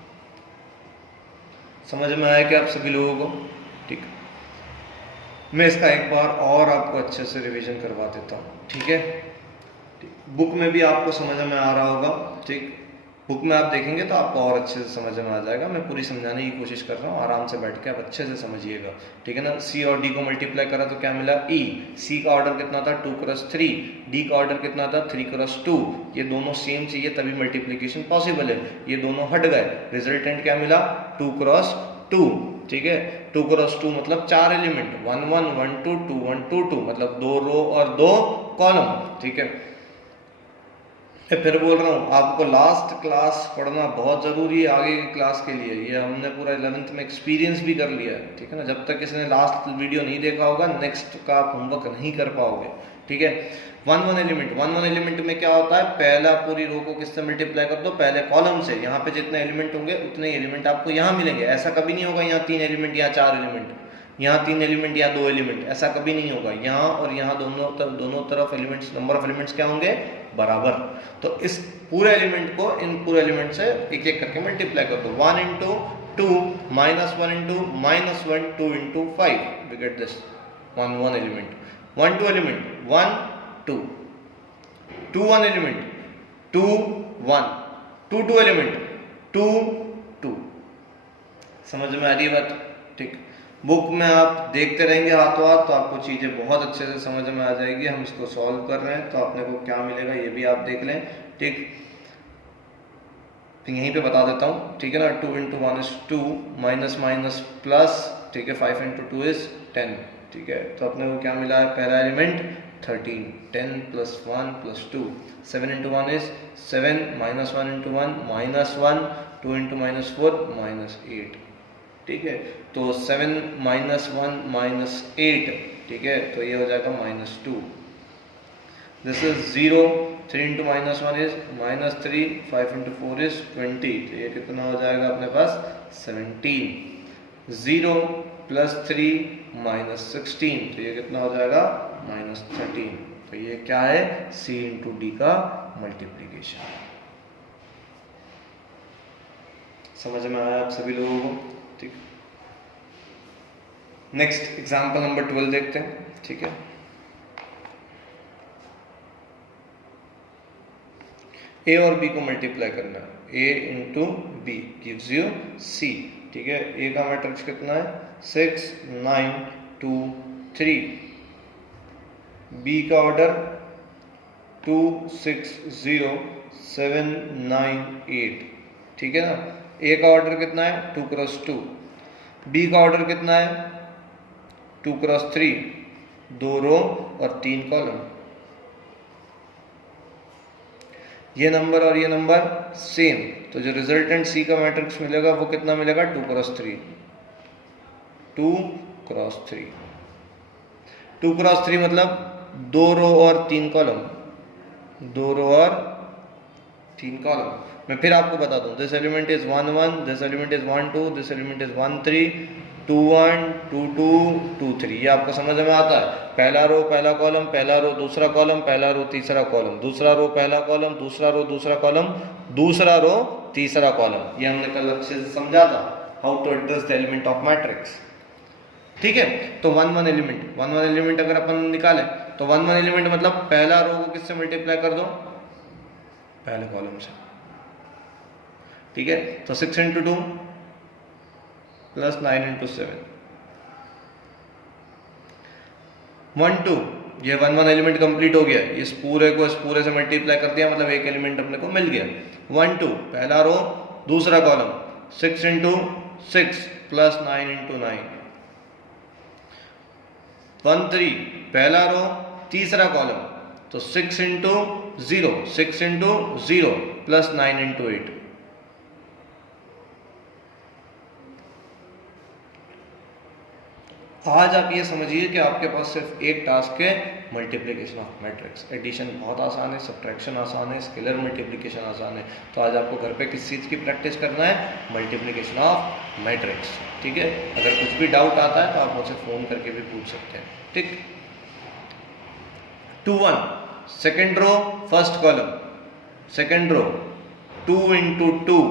समझ में आया क्या आप सभी लोगों को? ठीक। मैं इसका एक बार और आपको अच्छे से रिवीजन करवा देता हूँ, ठीक है। बुक में भी आपको समझ में आ रहा होगा, ठीक। बुक में आप देखेंगे तो आपको और अच्छे से समझ में आ जाएगा। मैं पूरी समझाने की कोशिश कर रहा हूँ, आराम से बैठ के आप अच्छे से समझिएगा, ठीक है ना। सी और डी को मल्टीप्लाई करा तो क्या मिला? ई। सी का ऑर्डर कितना था? 2 क्रॉस 3। डी का ऑर्डर कितना था? 3 क्रॉस 2। ये दोनों सेम चाहिए तभी मल्टीप्लीकेशन पॉसिबल है। ये दोनों हट गए, रिजल्टेंट क्या मिला? 2 क्रॉस 2, ठीक है। 2 क्रॉस 2 मतलब 4 एलिमेंट, 1 1 1 2 2 1 2 2 मतलब 2 रो और 2 कॉलम, ठीक है। मैं फिर बोल रहा हूँ, आपको लास्ट क्लास पढ़ना बहुत ज़रूरी है आगे की क्लास के लिए। ये हमने पूरा 11th में एक्सपीरियंस भी कर लिया है, ठीक है ना। जब तक किसी ने लास्ट वीडियो नहीं देखा होगा, नेक्स्ट का आप होमवर्क नहीं कर पाओगे, ठीक है। वन वन एलिमेंट में क्या होता है, पहला पूरी रो को किससे मल्टीप्लाई कर दो, पहले कॉलम से। यहाँ पे जितने एलिमेंट होंगे उतने ही एलिमेंट आपको यहाँ मिलेंगे। ऐसा कभी नहीं होगा यहाँ 3 एलिमेंट, यहाँ 4 एलिमेंट, यहाँ 3 एलिमेंट या 2 एलिमेंट, ऐसा कभी नहीं होगा। यहाँ और यहाँ दोनों तरफ एलिमेंट्स, नंबर ऑफ एलिमेंट्स क्या होंगे, बराबर। तो इस पूरे एलिमेंट को इन पूरे एलिमेंट से एक एक करके मल्टीप्लाई कर दो। 1 into 2 minus 1 into minus 1, 2 into 5, we get this one element. 1 2 element 1 2, 2 1 element 2 1, 2 2 element 2 2। समझ में आ रही है बात, ठीक। बुक में आप देखते रहेंगे हाथों हाथ तो आपको चीज़ें बहुत अच्छे से समझ में आ जाएगी। हम इसको सॉल्व कर रहे हैं तो अपने को क्या मिलेगा ये भी आप देख लें, ठीक। तो यहीं पे बता देता हूँ, ठीक है ना। 2 into 1 is 2, minus minus plus, ठीक है। 5 into 2 is 10, ठीक है। तो अपने को क्या मिला है, पहला element 13, 10 plus 1 plus 2, 7 into 1 is 7, minus 1 into 1 minus 1, 2 into minus 4 minus 8, ठीक है। तो 7 minus 1 minus 8, ठीक है। तो ये हो जाएगा -2। This is 0, 3 into minus 1 is -3, 5 into 4 is 20, तो ये कितना हो जाएगा अपने पास 17। 0 plus 3 minus 16, तो ये कितना हो जाएगा -13। तो ये क्या है, C into D का मल्टीप्लीकेशन। समझ में आया आप सभी लोगों को, ठीक। नेक्स्ट एग्जाम्पल नंबर 12 देखते हैं, ठीक है। ए और बी को मल्टीप्लाई करना है, A into B gives you C, ठीक है। ए का मैट्रिक्स कितना है, 6 9 2 3। बी का ऑर्डर 2 6 0 7 9 8, ठीक है ना। ए का ऑर्डर कितना है, 2 क्रॉस 2। बी का ऑर्डर कितना है, 2 क्रॉस 3, 2 रो और 3 कॉलम। ये नंबर और ये नंबर सेम, तो जो रिजल्टेंट सी का मैट्रिक्स मिलेगा वो कितना मिलेगा, 2 क्रॉस 3, 2 क्रॉस 3। 2 क्रॉस 3 मतलब 2 रो और 3 कॉलम, 2 रो और 3 कॉलम। मैं फिर आपको बता दूं, this element is 1 1, this element is 1 2, this element is 1 3, 2 1 2 2 2 3। ये आपको समझ में आता है। पहला रो पहला कॉलम, पहला रो दूसरा कॉलम, पहला रो तीसरा कॉलम, दूसरा रो पहला कॉलम, दूसरा रो दूसरा कॉलम, दूसरा रो तीसरा कॉलम। ये हमने कल अच्छे से समझा था, how to address the element of matrix, ठीक है। तो 1 1 एलिमेंट अगर अपन निकालें तो 1 1 एलिमेंट मतलब पहला रो को किससे मल्टीप्लाई कर दो, पहले कॉलम से, ठीक है। तो 6 into 2 प्लस 9 into 7, 1 2। ये 1 1 एलिमेंट कंप्लीट हो गया। इस पूरे को इस पूरे से मल्टीप्लाई कर दिया, मतलब एक एलिमेंट अपने को मिल गया। 1 2 पहला रो दूसरा कॉलम, 6 into 6 प्लस 9 into 9, 1 3 पहला रो तीसरा कॉलम, तो 6 into 0, 6 into 0 प्लस 9 into 8। आज आप ये समझिए कि आपके पास सिर्फ एक टास्क है, मल्टीप्लिकेशन ऑफ मैट्रिक्स। एडिशन बहुत आसान है, सब्ट्रैक्शन आसान है, स्केलर मल्टीप्लिकेशन आसान है। तो आज आपको घर पे किस चीज़ की प्रैक्टिस करना है, मल्टीप्लिकेशन ऑफ मैट्रिक्स, ठीक है। अगर कुछ भी डाउट आता है तो आप मुझसे फ़ोन करके भी पूछ सकते हैं, ठीक। 2 1 second row first column, second row 2 into 2,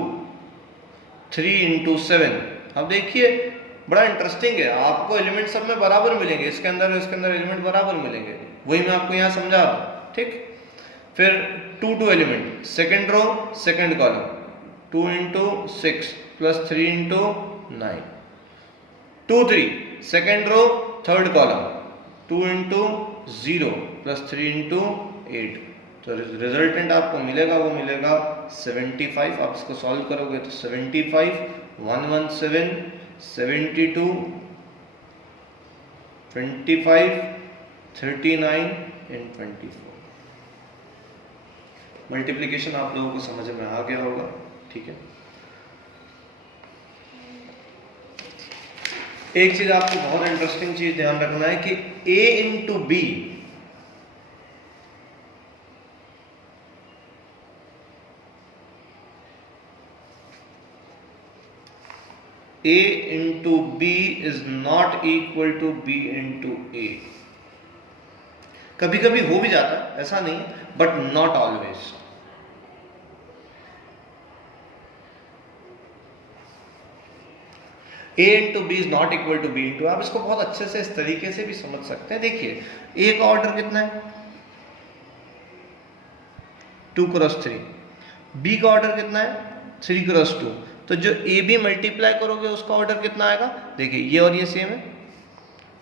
3 into 7। अब देखिए बड़ा इंटरेस्टिंग है, आपको एलिमेंट सब में बराबर मिलेंगे, इसके अंदर एलिमेंट बराबर मिलेंगे, वही मैं आपको यहाँ समझा रहा हूँ, ठीक। फिर 2 2 element, second row second column, 2 into 6 plus 3 into 9, 2 3 second row third column, 2 into 0 plus 3 into 8। तो रिजल्टेंट आपको मिलेगा वो मिलेगा 75। आप इसको सॉल्व करोगे तो 75 117 72 25 39 and 24। मल्टीप्लिकेशन आप लोगों को समझ में आ गया होगा, ठीक है। एक चीज आपको बहुत इंटरेस्टिंग चीज ध्यान रखना है कि a into B a into B is not equal to b into A. कभी कभी हो भी जाता है, ऐसा नहीं, but not always. a into B is not equal to B into, आप इसको बहुत अच्छे से इस तरीके से भी समझ सकते हैं। देखिए a का ऑर्डर कितना है 2 क्रॉस 3, b का ऑर्डर कितना है 3 क्रॉस 2, तो जो ए बी मल्टीप्लाई करोगे उसका ऑर्डर कितना आएगा, देखिए ये और ये सेम है,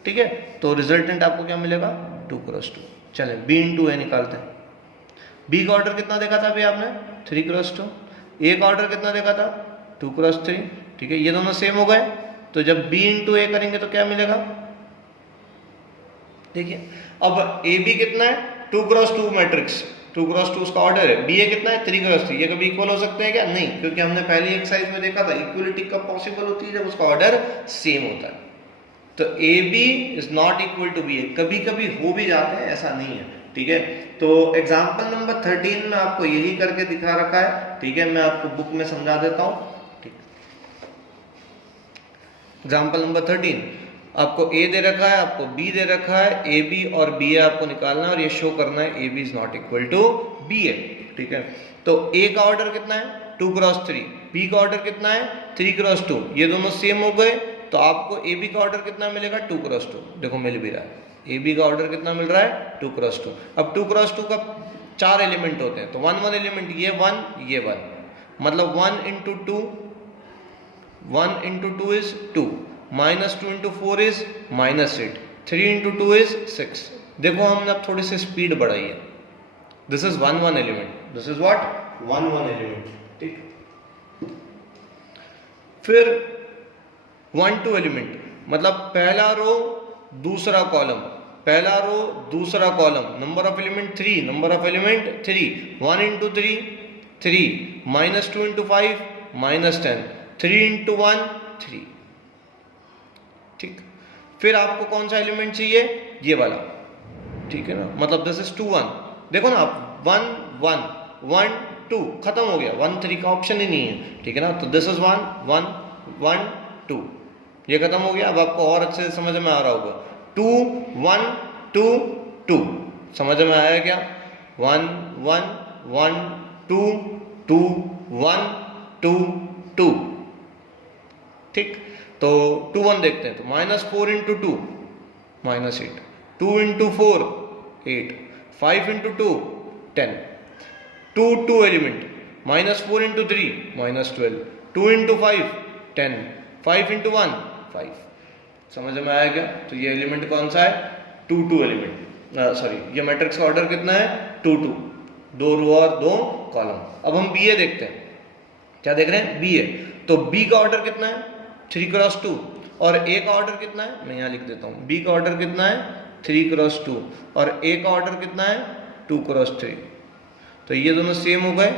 ठीक है। तो रिजल्टेंट आपको क्या मिलेगा 2 क्रॉस 2। चले b इंटू ए निकालते हैं। b का ऑर्डर कितना देखा था अभी आपने 3 क्रॉस 2, a का ऑर्डर कितना देखा था 2 क्रॉस 3, ठीक है। ये दोनों सेम हो गए, तो जब b इंटू ए करेंगे तो क्या मिलेगा, देखिए अब ए बी कितना है 2 क्रॉस 2 मैट्रिक्स, 2 क्रॉस 2 उसका ऑर्डर है, बी ए कितना है 3 क्रॉस 3, ये कभी इक्वल हो सकते हैं क्या, नहीं, क्योंकि हमने पहली एक्सरसाइज में देखा था इक्वलिटी कब पॉसिबल होती है, जब उसका ऑर्डर सेम होता है। तो A B is not equal to B A, कभी कभी हो भी जाते हैं, ऐसा नहीं है, ठीक है। तो एग्जाम्पल नंबर 13 में आपको यही करके दिखा रखा है, ठीक है। मैं आपको बुक में समझा देता हूं, ठीक। एग्जाम्पल नंबर 13 आपको a दे रखा है, आपको b दे रखा है, a b और b a आपको निकालना है और ये शो करना है a b is not equal to b a, ठीक है। तो a का ऑर्डर कितना है 2 क्रॉस 3, b का ऑर्डर कितना है 3 क्रॉस 2, ये दोनों सेम हो गए, तो आपको a b का ऑर्डर कितना मिलेगा 2 क्रॉस 2, देखो मिल भी रहा है, a b का ऑर्डर कितना मिल रहा है 2 क्रॉस 2। अब 2 क्रॉस 2 का 4 एलिमेंट होते हैं, तो 1 1 एलिमेंट, ये 1 ये 1, मतलब 1 into 2, 1 into 2 is 2, minus 2 into 4 is -8, 3 into 2 is 6। देखो हमने अब थोड़ी सी स्पीड बढ़ाई है, this is 1 1 element, this is what 1 1 element, ठीक। फिर 1 2 एलिमेंट, मतलब पहला रो दूसरा कॉलम, पहला रो दूसरा column, number of element 3, number of element 3, 1 into 3 3, minus 2 into 5 -10, 3 into 1 3, ठीक। फिर आपको कौन सा एलिमेंट चाहिए, ये वाला, ठीक है ना, मतलब दिस इज 2 1, देखो ना आप 1 1 1 2 खत्म हो गया, 1 3 का ऑप्शन ही नहीं है, ठीक है ना। तो दिस इज 1 1 1 2, ये खत्म हो गया। अब आपको और अच्छे से समझ में आ रहा होगा, 2 1 2 2, समझ में आया क्या, 1 1 1 2 2 1 2 2, ठीक। तो 2 1 देखते हैं, तो -4 into 2 -8, 2 into 4 8, 5 into 2 10, 2 2 element, -4 into 3 -12, 2 into 5 10, 5 into 1 5, समझ में आया क्या। तो ये एलिमेंट कौन सा है 2 2 एलिमेंट, सॉरी ये मैट्रिक्स का ऑर्डर कितना है 2 2, 2 रो और 2 कॉलम। अब हम बी ए देखते हैं, क्या देख रहे हैं बी ए, तो बी का ऑर्डर कितना है 3 क्रॉस 2, और ए का ऑर्डर कितना है, मैं यहाँ लिख देता हूँ, बी का ऑर्डर कितना है 3 क्रॉस 2 और ए का ऑर्डर कितना है 2 क्रॉस 3, तो ये दोनों सेम हो गए।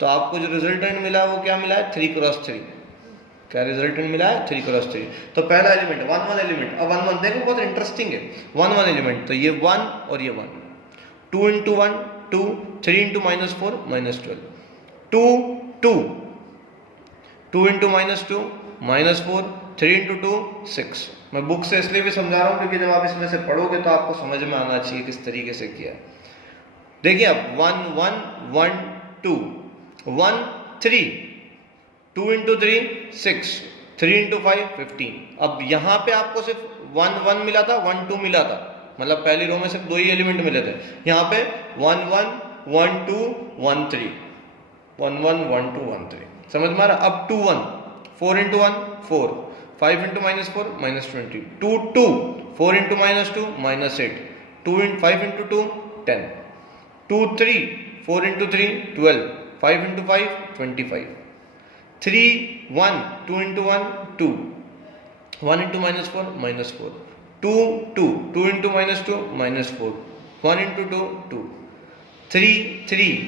तो आपको जो रिजल्टेंट मिला है वो क्या मिला है 3 क्रॉस 3, क्या रिजल्टेंट मिला है 3 क्रॉस 3। तो पहला एलिमेंट 1 1 एलिमेंट, अब 1 1 देखो बहुत इंटरेस्टिंग है, 1 1 एलिमेंट, तो ये 1 और ये 1, 2 इंटू 1 2, 3 इंटू -4 -12, 2 2, 2 इंटू -2 -4, 3 इंटू 2 6। मैं बुक से इसलिए भी समझा रहा हूँ क्योंकि जब आप इसमें से पढ़ोगे तो आपको समझ में आना चाहिए किस तरीके से किया। देखिए अब 1 1 1 2 1 3, 2 इंटू 3 6, 3 इंटू 5 15। अब यहाँ पे आपको सिर्फ 1 1 मिला था, 1 2 मिला था, मतलब पहली रो में सिर्फ 2 ही एलिमेंट मिले थे। यहाँ पे 1 1 1 2 1 3, 1 1 1 2 1 3, समझ में आ रहा। अब 2 1, 4 into 1 4, 5 into -4 -20, 2 2, 4 into -2 -8, 2 5 into 2 10, 2 3, 4 into 3 12, 5 into 5 25, 3 1, 2 into 1 2, 1 into -4 -4, 2 2, 2 into -2 -4, 1 into 2 2, 3 3,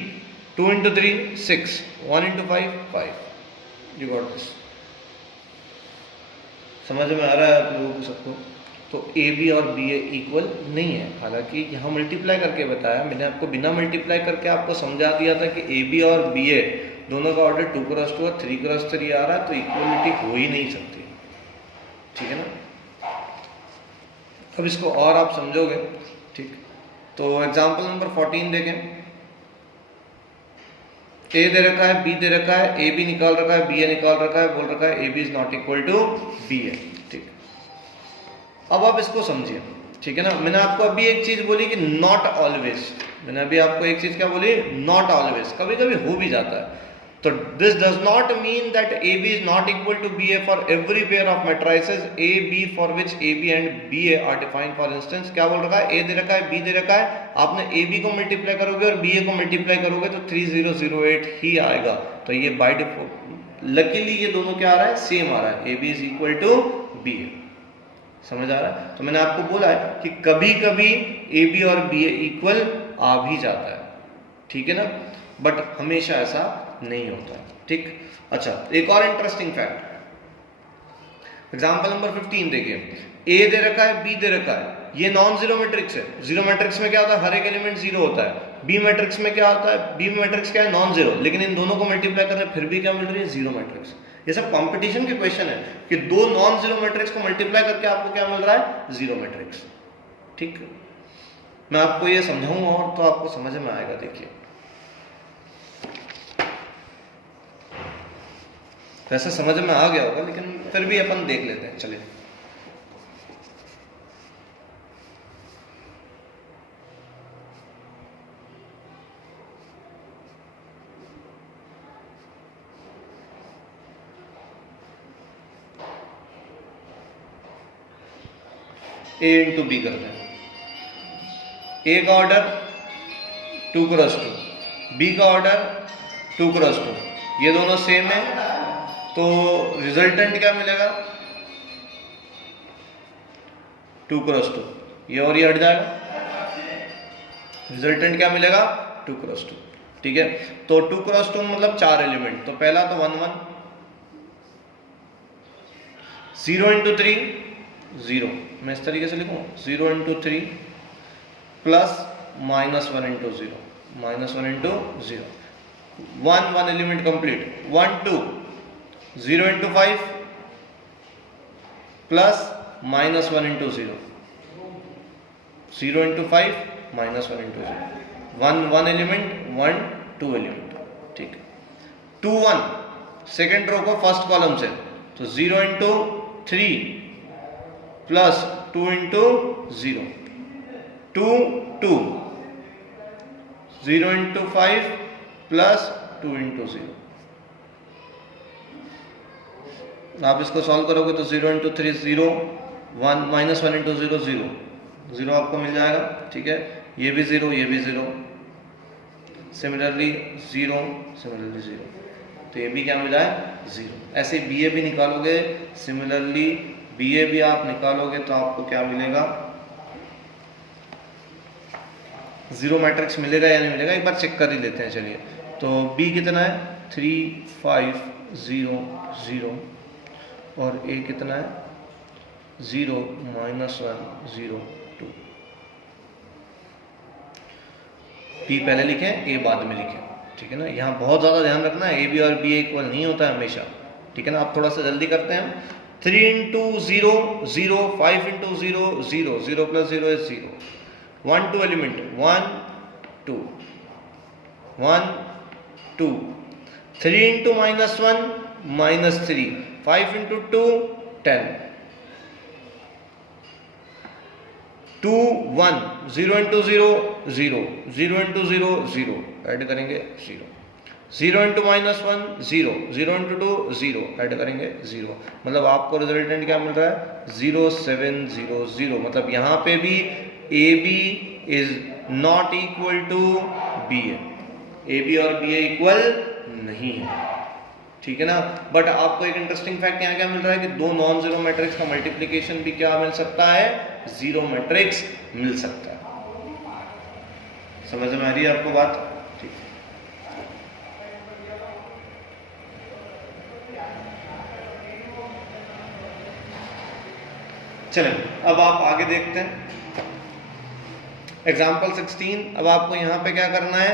2 into 3 6, 1 into 5 5. You got this. समझ में आ रहा है आप लोगों को सबको? तो ए बी और बी ए इक्वल नहीं है, हालांकि यहाँ मल्टीप्लाई करके बताया मैंने आपको, बिना मल्टीप्लाई करके आपको समझा दिया था कि ए बी और बी ए दोनों का ऑर्डर 2 क्रॉस 2 और 3 क्रॉस 3 आ रहा है, तो इक्वलिटी हो ही नहीं सकती, ठीक है ना। अब इसको और आप समझोगे, ठीक। तो एग्जाम्पल नंबर 14 देखें। ए दे रखा है, बी दे रखा है, ए बी निकाल रखा है, बी ए निकाल रखा है, बोल रखा है A B is not equal to B A, ठीक। अब आप इसको समझिए, ठीक है ना। मैंने आपको अभी एक चीज बोली कि नॉट ऑलवेज, मैंने अभी आपको एक चीज क्या बोली, नॉट ऑलवेज, कभी कभी हो भी जाता है। तो this does not mean that A B is not equal to B A for every pair of matrices A B for which A B and B A are defined. For instance क्या बोल रखा है, ए दे रखा है, B दे रखा है, आपने A B को मल्टीप्लाई करोगे और बी ए को मल्टीप्लाई करोगे तो 3008 ही आएगा। तो ये बाय डिफॉल्ट लकीली ये दोनों क्या आ रहा है, सेम आ रहा है, A B is equal to B A. समझ आ रहा है? तो मैंने आपको बोला है कि कभी कभी ए बी और बी ए इक्वल आ भी जाता है, ठीक है ना, बट हमेशा ऐसा नहीं होता है, ठीक। अच्छा, एक और इंटरेस्टिंग फैक्ट, एग्जांपल नंबर 15 देखिए। ए दे रखा है, बी दे रखा है, ये नॉन जीरो मैट्रिक्स है। जीरो मैट्रिक्स में क्या होता है, हर एक एलिमेंट जीरो होता है। बी मैट्रिक्स में क्या होता है, बी मैट्रिक्स क्या है, नॉन जीरो, लेकिन इन दोनों को मल्टीप्लाई कर रहे हैं फिर भी क्या मिल रही है, जीरो मैट्रिक्स। ये सब कंपटीशन के क्वेश्चन है कि दो नॉन जीरो मैट्रिक्स को मल्टीप्लाई करके आपको क्या मिल रहा है, जीरो मैट्रिक्स, ठीक। मैं आपको ये समझाऊंगा और तो आपको समझ में आएगा। देखिए वैसे समझ में आ गया होगा, लेकिन फिर भी अपन देख लेते हैं, चलिए। ए इंटू बी करते हैं। ए का ऑर्डर 2 क्रॉस 2, बी का ऑर्डर 2 क्रॉस 2, ये दोनों सेम है, तो रिजल्टेंट क्या मिलेगा, 2 क्रॉस 2, ये और ये हट जाएगा, रिजल्टेंट क्या मिलेगा, 2 क्रॉस 2, ठीक है। तो 2 क्रॉस 2 मतलब 4 एलिमेंट, तो पहला तो 1 1, 0 इंटू 3 0, मैं इस तरीके से लिखूं, 0 into 3 plus -1 into 0, -1 into 0, 1 element complete, 1 2, 0 into 5 plus -1 into 0, 0 into 5 -1 into 0, 1 element, 1 2 element, ठीक। 2 1 सेकेंड रो को फर्स्ट कॉलम से, तो 0 into 3 plus 2 into 0, 2 2, 0 into 5 plus 2 into 0। आप इसको सॉल्व करोगे तो 0 इंटू 3 0, 1 -1 इंटू 0 0, 0 आपको मिल जाएगा, ठीक है। ये भी 0, ये भी 0, सिमिलरली 0, सिमिलरली 0, तो ये भी क्या मिला है, 0। ऐसे बी ए भी निकालोगे, सिमिलरली बी ए भी आप निकालोगे तो आपको क्या मिलेगा, 0 मैट्रिक्स मिलेगा या नहीं मिलेगा, एक बार चेक कर ही लेते हैं, चलिए। तो बी कितना है, 3 5 0 0, और ए कितना है, 0 -1 0 2। बी पहले लिखें, ए बाद में लिखें, ठीक है ना। यहाँ बहुत ज़्यादा ध्यान रखना है, ए बी और बी इक्वल नहीं होता है हमेशा, ठीक है ना। आप थोड़ा सा जल्दी करते हैं। 3 into 0 0, 5 into 0 0, 0 plus 0 is 0, 1 2 element, 1 2 1 2, 3 into -1 -3, 5 into 2 10, 2 1, 0 into 0 0, 0 into 0 0, add करेंगे 0, 0 इंटू -1 0, 0 इंटू 2 0, ऐड करेंगे 0, मतलब आपको रिजल्टेंट क्या मिल रहा है, 0 7 0 0। मतलब यहाँ पे भी A B is not equal to B A, A B और बी ए इक्वल नहीं है, ठीक है ना। बट आपको एक इंटरेस्टिंग फैक्ट यहाँ क्या मिल रहा है कि दो नॉन जीरो मैट्रिक्स का मल्टीप्लीकेशन भी क्या मिल सकता है, जीरो मैट्रिक्स मिल सकता है। समझ में आ रही है आपको बात, ठीक है। चलें अब आप आगे देखते हैं एग्जाम्पल 16। अब आपको यहाँ पे क्या करना है,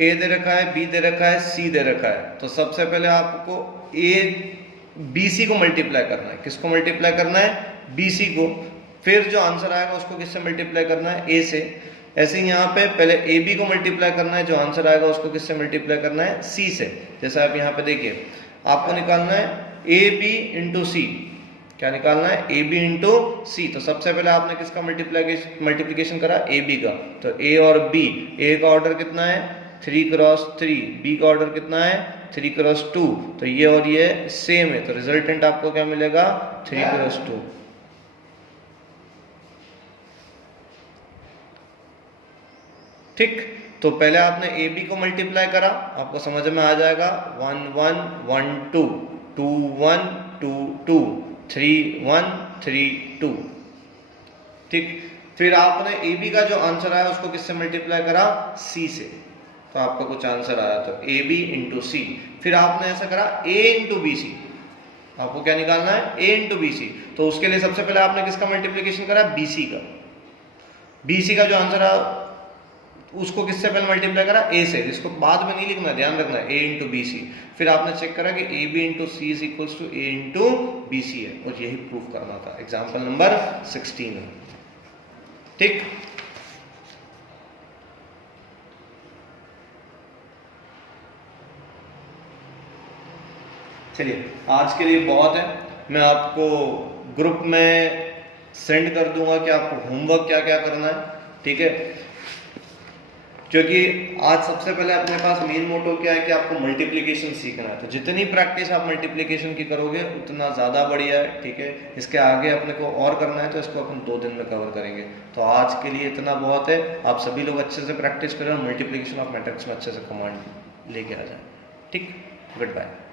ए दे रखा है, बी दे रखा है, सी दे रखा है। तो सबसे पहले आपको ए बी सी को मल्टीप्लाई करना है। किसको मल्टीप्लाई करना है, बी सी को। फिर जो आंसर आएगा उसको किससे मल्टीप्लाई करना है, ए से। ऐसे ही यहाँ पे पहले ए बी को मल्टीप्लाई करना है, जो आंसर आएगा उसको किससे मल्टीप्लाई करना है, सी से। जैसा आप यहाँ पे देखिए आपको निकालना है ए बी इंटू सी। क्या निकालना है, ए बी इंटू सी। तो सबसे पहले आपने किसका मल्टीप्लीकेशन करा, ए बी का। तो ए और बी, ए का ऑर्डर कितना है 3 क्रॉस 3, बी का ऑर्डर कितना है 3 क्रॉस 2। तो ये और ये सेम है, तो रिजल्टेंट आपको क्या मिलेगा 3 क्रॉस 2। ठीक, तो पहले आपने ए बी को मल्टीप्लाई करा, आपको समझ में आ जाएगा 1 1 1 2 2 1 2 2 3 1 3 2। ठीक, फिर आपने ए बी का जो आंसर आया उसको किससे मल्टीप्लाई करा, सी से। तो आपका कुछ आंसर आया, तो ए बी इंटू सी। फिर आपने ऐसा करा ए इंटू बी सी। आपको क्या निकालना है, ए इंटू बी सी। तो उसके लिए सबसे पहले आपने किसका मल्टीप्लीकेशन करा, बी सी का। बी सी का जो आंसर आया उसको किससे पहले मल्टीप्लाई करा, ए से। इसको बाद में नहीं लिखना, ध्यान रखना है, ए इंटू बी सी। फिर आपने चेक करा कि A B into C is equals to A into B C है, और यही प्रूफ करना था। एग्जाम्पल नंबर 16 है। ठीक, चलिए आज के लिए बहुत है। मैं आपको ग्रुप में सेंड कर दूंगा कि आपको होमवर्क क्या क्या करना है। ठीक है, क्योंकि आज सबसे पहले अपने पास मेन मोटो क्या है कि आपको मल्टीप्लिकेशन सीखना है। तो जितनी प्रैक्टिस आप मल्टीप्लिकेशन की करोगे उतना ज़्यादा बढ़िया है। ठीक है, इसके आगे अपने को और करना है तो इसको अपन 2 दिन में कवर करेंगे। तो आज के लिए इतना बहुत है। आप सभी लोग अच्छे से प्रैक्टिस करें और मल्टीप्लिकेशन ऑफ मैट्रिक्स में अच्छे से कमांड लेके आ जाए। ठीक, गुड बाय।